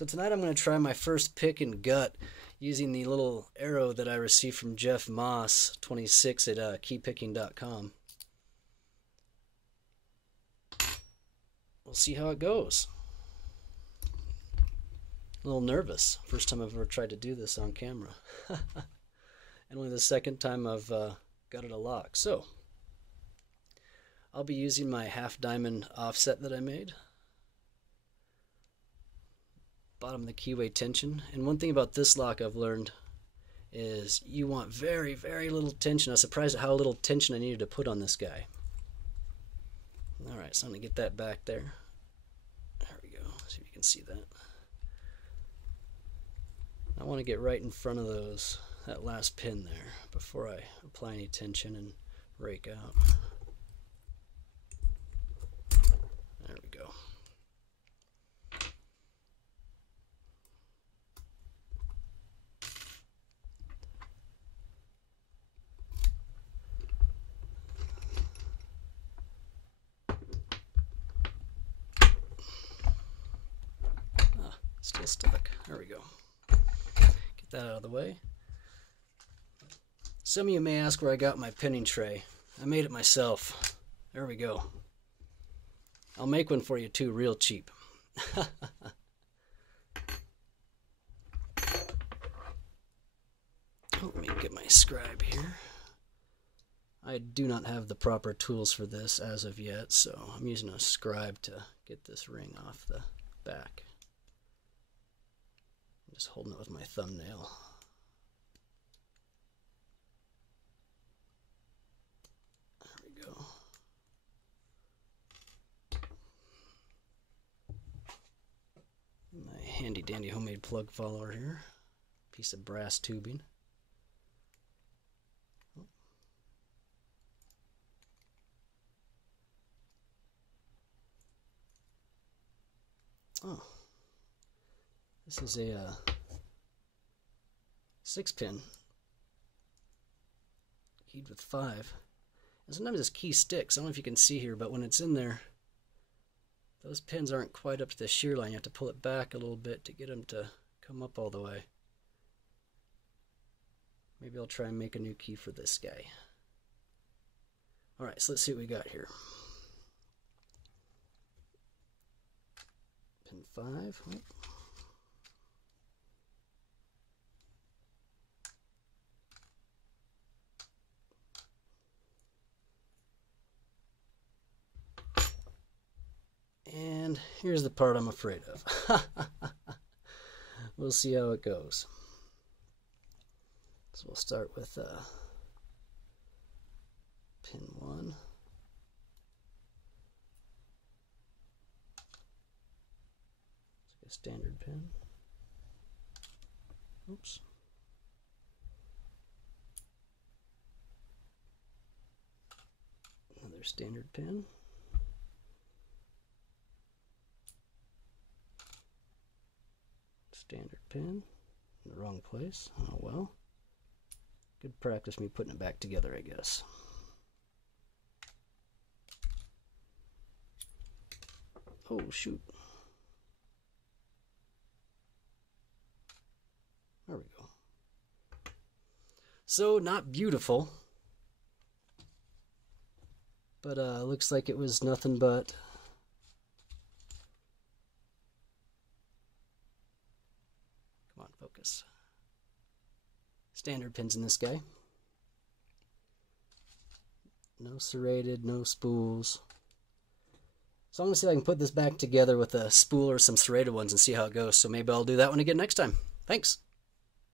So tonight I'm going to try my first pick and gut using the little arrow that I received from Jeffmoss26 at keypicking.com. We'll see how it goes. A little nervous. First time I've ever tried to do this on camera. And only the second time I've got it a lock. So I'll be using my half diamond offset that I made. Bottom of the keyway tension. And one thing about this lock I've learned is you want very, very little tension. I was surprised at how little tension I needed to put on this guy. Alright, so I'm going to get that back there. There we go. See if you can see that. I want to get right in front of that last pin there before I apply any tension and rake out. There we go. Still stuck. There we go. Get that out of the way. Some of you may ask where I got my pinning tray. I made it myself. There we go. I'll make one for you too, real cheap. Let me get my scribe here. I do not have the proper tools for this as of yet, so I'm using a scribe to get this ring off the back. I'm just holding it with my thumbnail. There we go. My handy dandy homemade plug follower here. Piece of brass tubing. Oh, this is a 6-pin keyed with 5. And sometimes this key sticks. I don't know if you can see here, but when it's in there, those pins aren't quite up to the shear line. You have to pull it back a little bit to get them to come up all the way. Maybe I'll try and make a new key for this guy. Alright, so let's see what we got here. Pin 5. Oh. And here's the part I'm afraid of. We'll see how it goes. So we'll start with pin 1. Standard pin. Oops. Another standard pin. Standard pin. In the wrong place. Oh well. Good practice me putting it back together, I guess. Oh shoot. There we go. So, not beautiful, but looks like it was nothing but come on, focus. Standard pins in this guy. No serrated, no spools. So I'm going to see if I can put this back together with a spool or some serrated ones and see how it goes. So maybe I'll do that one again next time. Thanks.